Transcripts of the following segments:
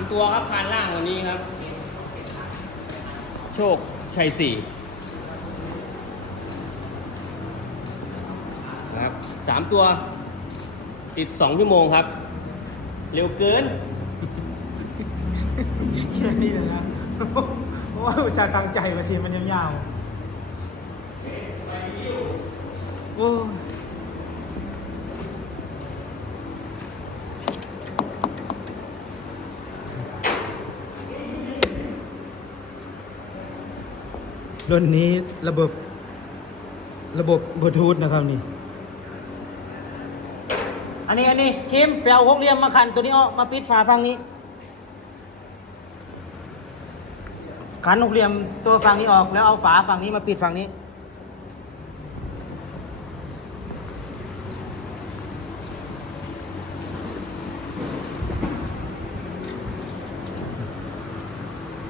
ามตัวครับพานล่างวันนี้ครับ โชคชัยสี่นะครับสามตัว ติดสองชั่วโมงครับ เร็วเกินแค่นี้เลยนะเพราะว่าอุตสาห์ตั้งใจมาสิมันยาวโอ้ย รุ่นนี้ระบบระบบบลูทูธนะครับนี่ อันนี้อันนี้คิมไปเอาหกเหลี่ยมมาขันตัวนี้ออกมาปิดฝาฝั่งนี้ ขันหกเหลี่ยมตัวฝั่งนี้ออกแล้วเอาฝาฝั่งนี้มาปิดฝั่งนี้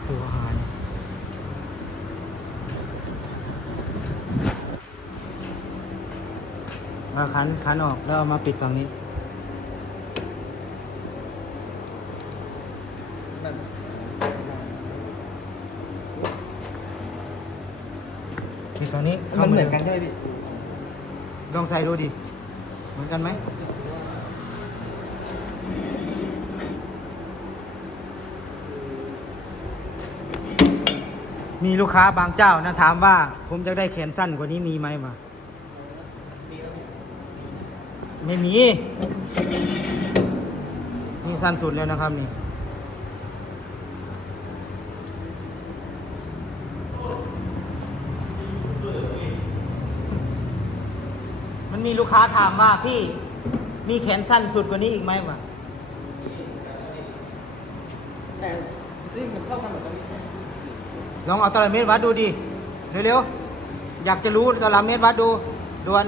ตัวหาย มาขันขันออกแล้วเอามาปิดฝั่งนี้ ปิดฝั่งนี้มันเหมือนกันด้วยพี่ลองใส่ดูดิ เหมือนกันไหม มีลูกค้าบางเจ้านะถามว่า ผมจะได้แขนสั้นกว่านี้มีไหมมา ไม่มี นี่สั้นสุดแล้วนะครับนี่มันมีลูกค้าถามว่าพี่มีแขนสั้นสุดกว่านี้อีกไหมวะแต่ซึ่งมันเข้ากันหมดแล้วพี่ลองเอาตารางเมตรวัดดูดิ เร็วๆ อยากจะรู้ตารางเมตรวัดดูด่วน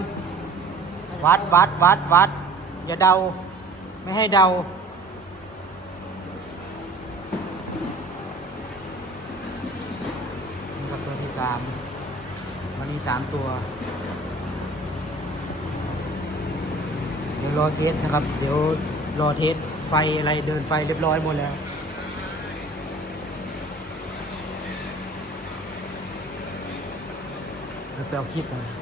วัดวัดวัดวัด อย่าเดา ไม่ให้เดา นี่ครับตัวที่สามมันมีสามตัว เดี๋ยวรอเทสนะครับ เดี๋ยวรอเทสไฟอะไรเดินไฟเรียบร้อยหมดแล้วเดี๋ยวไปเอาคลิปมา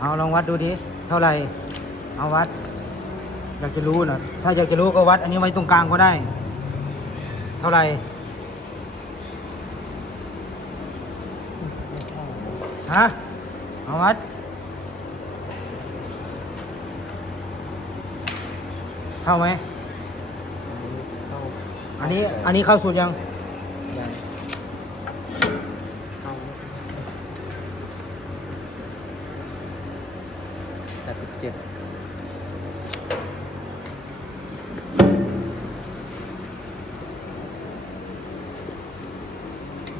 เอาลองวัดดูดิเท่าไหร่เอาวัด อยากจะรู้นะถ้าอยากจะรู้ก็วัด อันนี้ไว้ตรงกลางก็ได้ เท่าไหร่ฮะเอาวัดเข้าไหมอันนี้อันนี้เข้าสุดยังยังเข้าแปดสิบเจ็ด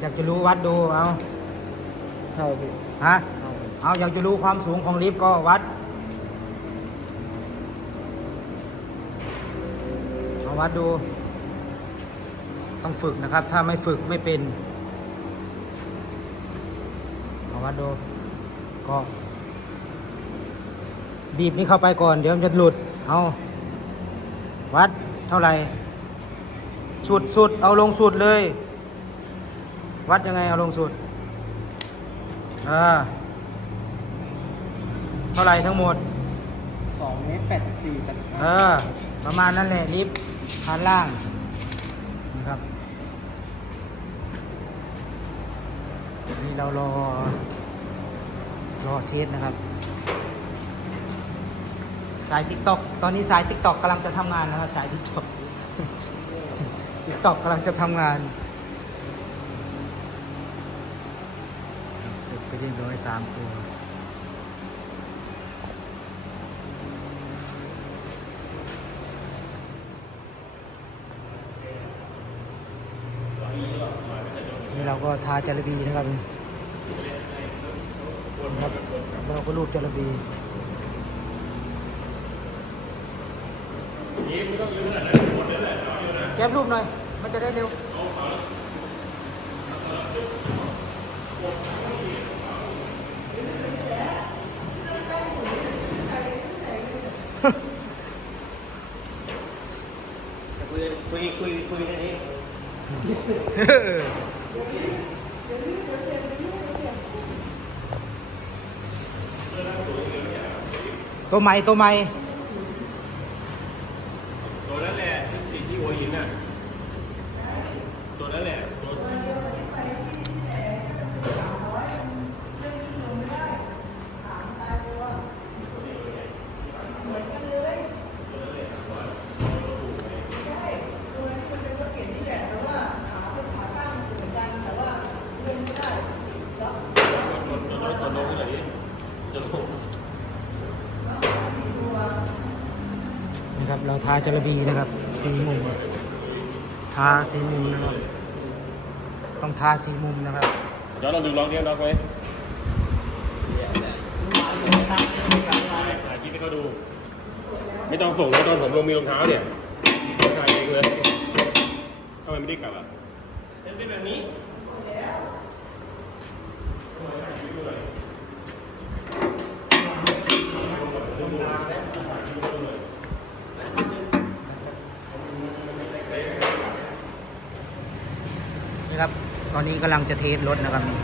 อยากจะรู้วัดดูเอาเข้าพี่ฮะเข้าเอาอยากจะรู้ความสูงของลิฟต์ก็วัดเอาวัดดู ต้องฝึกนะครับ ถ้าไม่ฝึกไม่เป็นเอาวัดดูก็บีบนี้เข้าไปก่อน เดี๋ยวมันจะหลุด เอาวัดเท่าไหร่สุดสุดเอาลงสุดเลย วัดยังไงเอาลงสุดอ่าเท่าไหร่ทั้งหมดสองเมตรแปดสิบสี่แปดสิบเอห้าอ ประมาณนั้นแหละลิฟต์ชั้นล่างนะครับนี่เรารอ รอเทสนะครับ สายทิกตอกตอนนี้สายทิกตอกกำลังจะทำงานนะครับ สายทิกตอกทิกตอกกำลังจะทำงาน เสร็จไปเรียบร้อยสามตัวนี่เราก็ทาจาระบีนะครับนะครับเราก็รูปจาระบีแก็บรูปหน่อย มันจะได้เร็ว คุยคุยคุยแค่นี้ตัวใหม่ตัวใหม่ ตัวนั้นแหละติดที่หัวหินน่ะ ตัวนั้นแหละตัว ตัวโน้ตอย่างนี้ตัวโน้ต นะครับ เราทาจระบีนะครับ สีมุมทาสีมุมนะครับ ต้องทาสีมุมนะครับย้อนลองดูลองเรียนด็อกไหมถ่ายคลิปให้เขาดู ไม่ต้องส่งแล้วตอนผมลงมีรองเท้าเนี่ยถ่ายเองเลยทำไมไม่ได้กลับอะเป็นแบบนี้ ครับ ตอนนี้กำลังจะเทสรถนะครับนี่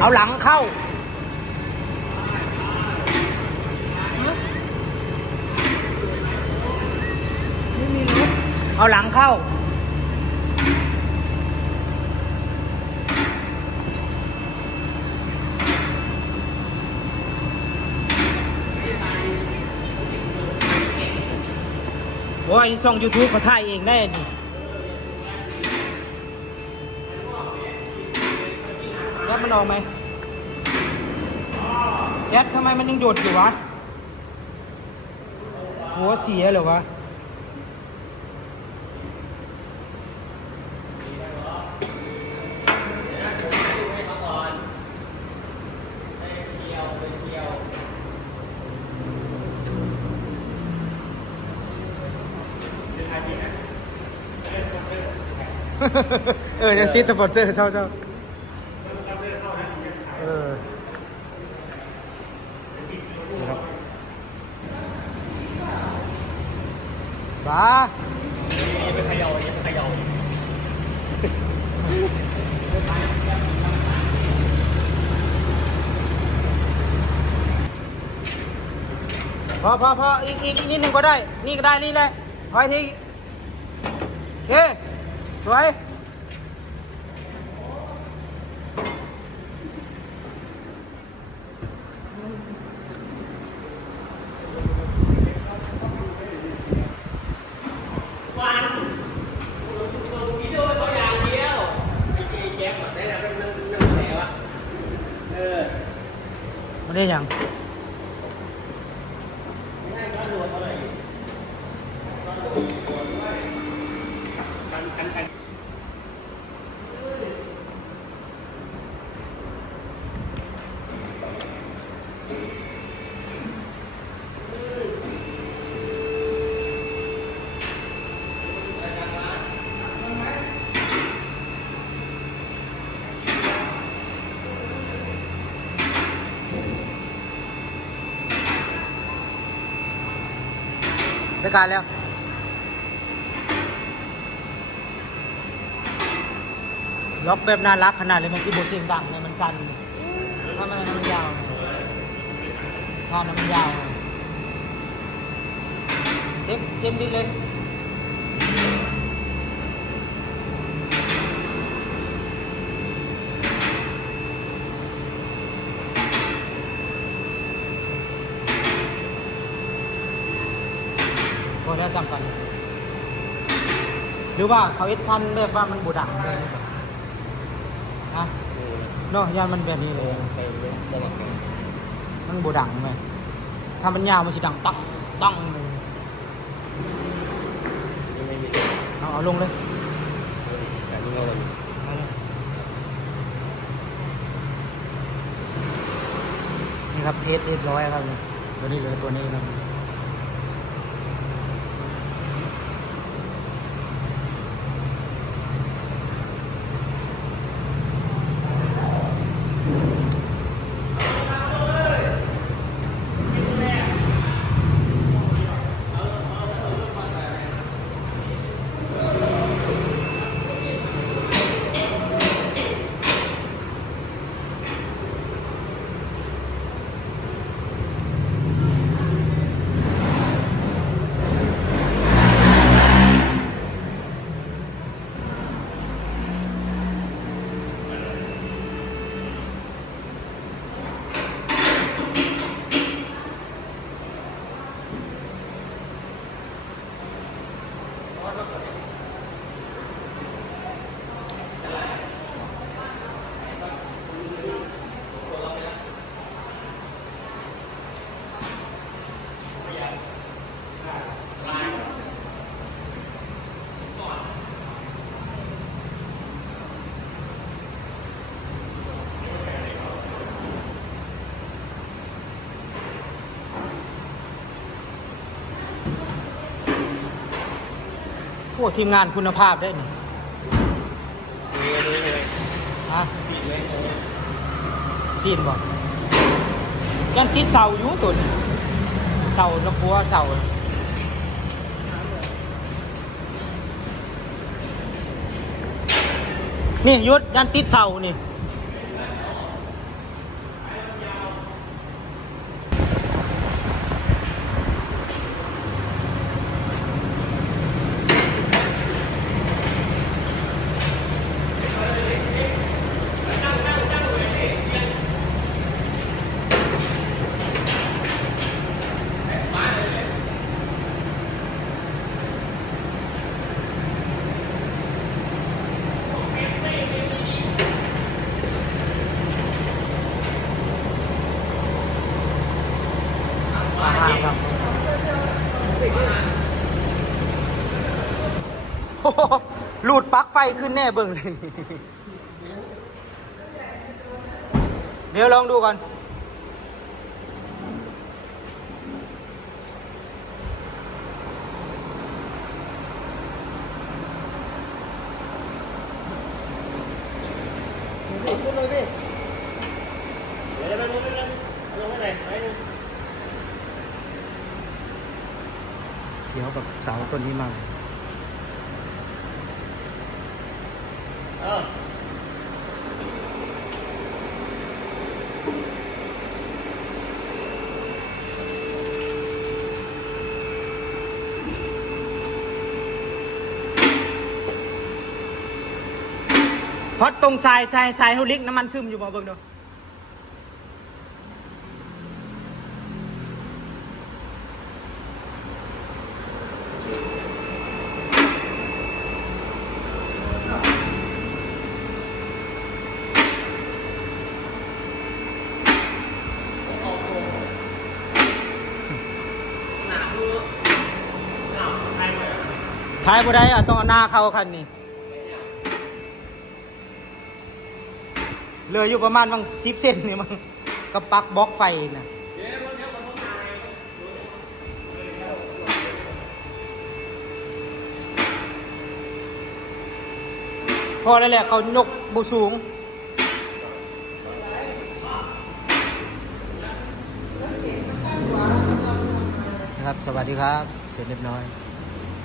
เอาหลังเข้า เอาหลังเข้า โอ้ยนี่ช่อง YouTube เขาถ่ายเองได้นี่แจ๊ดมันออกไหมแจ๊ดทำไมมันยังหยดอยู่วะ หัวเสียเหรอวะ เออเดี๋ยวติดสปอนเซอร์เช่าเช่าเออครับบ้าไปเขย่าเนี่ยไปขยาพอพอพออีกอีกอีกนิดหนึ่งก็ได้ นี่ก็ได้ นี่แหละถอยทีโอเค สวย วันส่งวิดีโอตัวอย่างเดียวไอ้แจ๊คแบบได้แล้วเป็นนั่งนั่งไหนวะเออ ไม่ได้ยัง ได้การแล้วล็อกแบบน่ารักขนาดเลยมันซีโบเสียงดังเลยมันสั่นถ้ามันมันยาวถ้ามันยาวเทปเช่นนี้เลย แล้วจำกัน หรือว่าเขาเอ็ดซันแบบว่ามันบูดังเลยนะเนาะยานมันแบบนี้เลย มันบูดังไหมถ้ามันยาวมันสิดังตักตั้งเลยนี่ไม่มีเอาเอาลงเลยนี่ครับเทสเรียบร้อยครับ ตัวนี้เหลือตัวนี้ครับ โอ้ทีมงานคุณภาพได้นี่ฮะปิดเลยซีนบอกยังติดเสาอยู่ตัวนี้เสาตะกัวเสานี่ยุดยันติดเสานี่ หลุดปลั๊กไฟขึ้นแน่เบิ่งเลยเดี๋ยวลองดูก่อนเฉียวเราลงไปเลยลงไปไหนไปดูเสียวกับเสาต้นนี้มากเพราะตรงทรายทรายทรายเฮาลิกน้ำมันซึมอยู่บ่เบิ่งดูท้ายบ่ได้อะต้องเอาหน้าเข้าคันนี้ เหลืออยู่ประมาณบางสิบเซนนี่มั้งกับปลักบล็อกไฟน่ะพอแล้วแหละเขายกบุสูงนะครับ สวัสดีครับ เสร็จเรียบร้อย